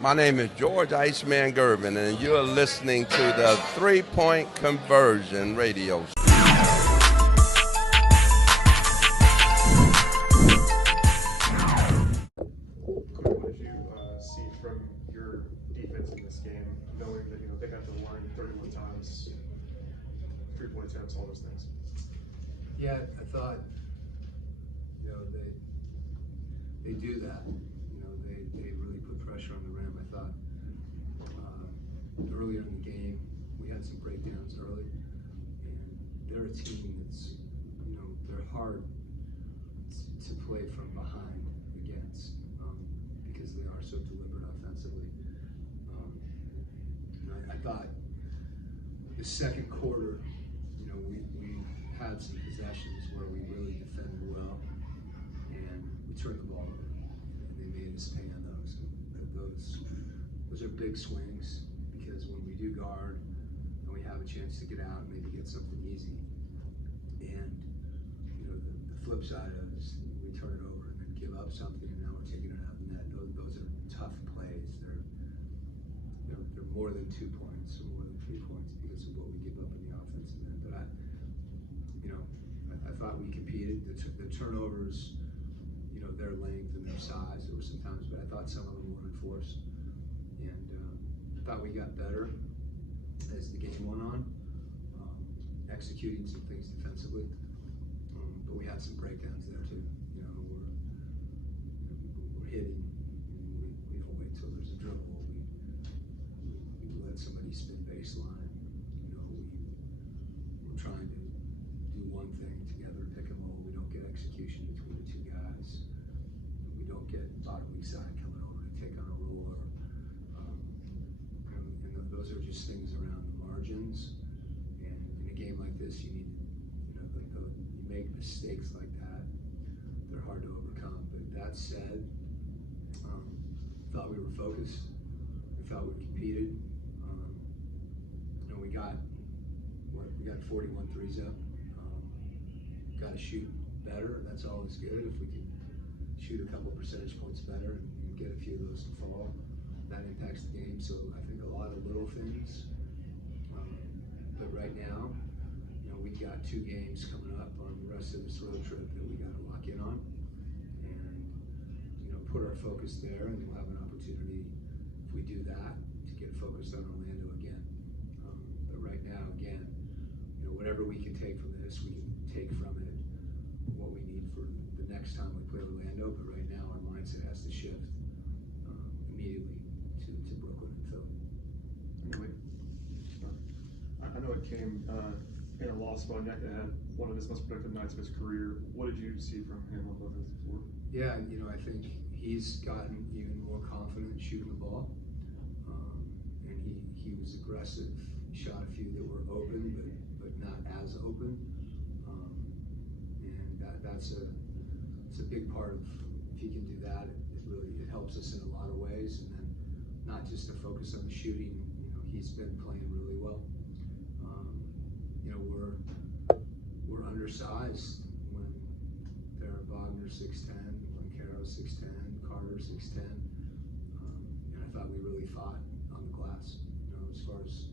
My name is George Iceman Gervin, and you're listening to the 3-Point Conversion Radio Show. What did you see from your defense in this game, knowing that they got to the line 31 times, 3-point attempts, all those things? Yeah, I thought they do that. They really put pressure on the rim. I thought earlier in the game we had some breakdowns early, and they're a team that's they're hard to play from behind against because they are so deliberate offensively. I thought the second quarter, we had some possessions where we really defended well, and we turned the ball over, and they made us pay on those. Those are big swings, because when we do guard and we have a chance to get out and maybe get something easy, and the flip side of it is we turn it over and then give up something, and now we're taking it out of the net. Those are tough plays. They're more than 2 points or more than 3 points because of what we give up in the offensive end. But I thought we competed. The turnovers, their length and their size, there were some times, but I thought some of them were enforced. And I thought we got better as the game went on, executing some things defensively. But we had some breakdowns there too. We're hitting, and we don't wait till there's a dribble. We let somebody spin baseline. We're trying to do one thing together, pick and roll. We don't get execution between the two guys. We don't get bottom weak side coming over to take on a roller. And those are just things around the margins. And in a game like this, you need, you make mistakes like that. They're hard to overcome. But that said, thought we were focused. We thought we competed. We got 41 threes up. Got to shoot better. That's always good. If we can shoot a couple percentage points better and get a few of those to fall, that impacts the game. So I think a lot of little things. But right now, we've got 2 games coming up on the rest of this road trip that we got to lock in on, and put our focus there, and we'll have an opportunity if we do that to get focused on Orlando again. But right now, again, whatever we can take from this, we can take from it what we need for the next time we play Orlando. But right now, our mindset has to shift immediately to Brooklyn and Philly. I know it came in a loss, but Onyeka had one of his most productive nights of his career. What did you see from him on both ends of the floor? Yeah, I think he's gotten even more confident shooting the ball, and he was aggressive. He shot a few that were open, but not as open, and that's a big part of, if he can do that, it helps us in a lot of ways. And then not just to focus on the shooting. He's been playing really well. We're undersized when Wagner 6'10", when Caro's 6'10", Carter 6'10", and I thought we really fought on the glass. As far as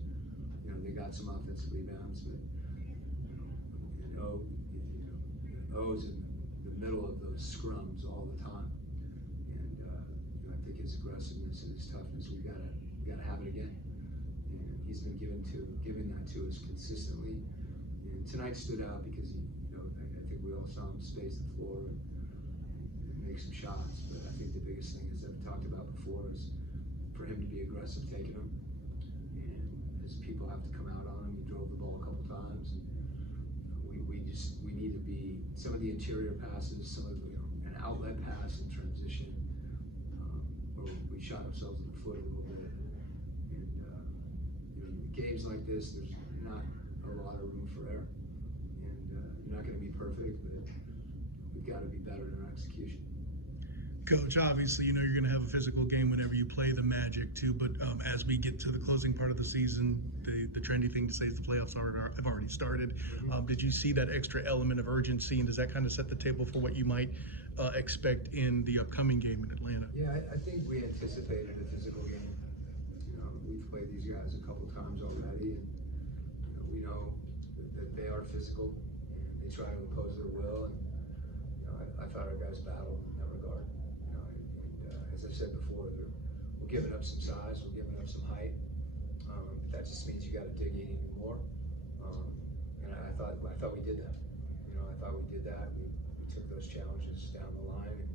they got some offensive rebounds, but O's in the middle of those scrums all the time, and I think his aggressiveness and his toughness, we gotta have it again. And he's been giving that to us consistently. And tonight stood out because I think we all saw him space the floor and make some shots. But I think the biggest thing, as I've talked about before, is for him to be aggressive taking them. And as people have to come out on him, he drove the ball a couple times. And we need to be, some of the interior passes, some of an outlet pass in transition, where we shot ourselves in the foot a little bit. And games like this, there's not a lot of room for error, and you're not going to be perfect, but we've got to be better in our execution. Coach, obviously, you're going to have a physical game whenever you play the Magic too, but as we get to the closing part of the season, the trendy thing to say is the playoffs have already started. Did you see that extra element of urgency, and does that kind of set the table for what you might expect in the upcoming game in Atlanta? Yeah, I think we anticipated a physical game. We've played these guys a couple times already, and we know that they are physical and they try to impose their will. And I thought our guys battled in that regard. As I said before, we're giving up some size, we're giving up some height. But that just means you got to dig in even more. And I thought we did that. I thought we did that. We took those challenges down the line, and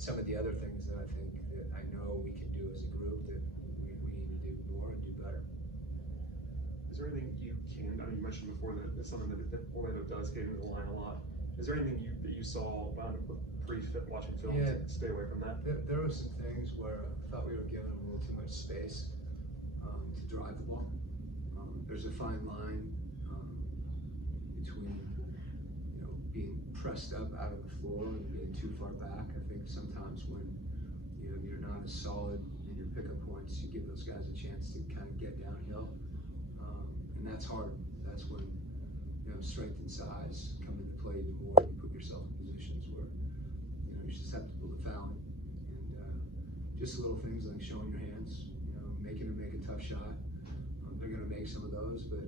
some of the other things that I know we can do as a group that we need to do more and do better. Is there anything you mentioned before that it's something that Orlando does get into the line a lot. Is there anything that you saw pre-fit watching film to stay away from that? There were some things where I thought we were giving them a little too much space to drive the ball. There's a fine line between being pressed up out of the floor and being too far back. I think sometimes when you're not as solid in your pickup points, you give those guys a chance to kind of get downhill, and that's hard. That's when strength and size come into play even more. You put yourself in positions where you're susceptible to fouling, and just little things like showing your hands, making them make a tough shot. They're going to make some of those, but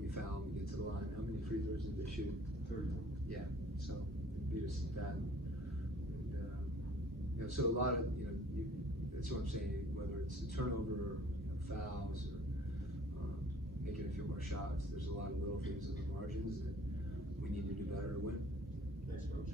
you foul them, you get to the line. How many free throws did they shoot? 30. Yeah, so they beat us at that. And so a lot of that's what I'm saying. Whether it's a turnover, or fouls, or making a few more shots, there's a lot of little things in the margins that we need to do better to win. Thanks, Coach.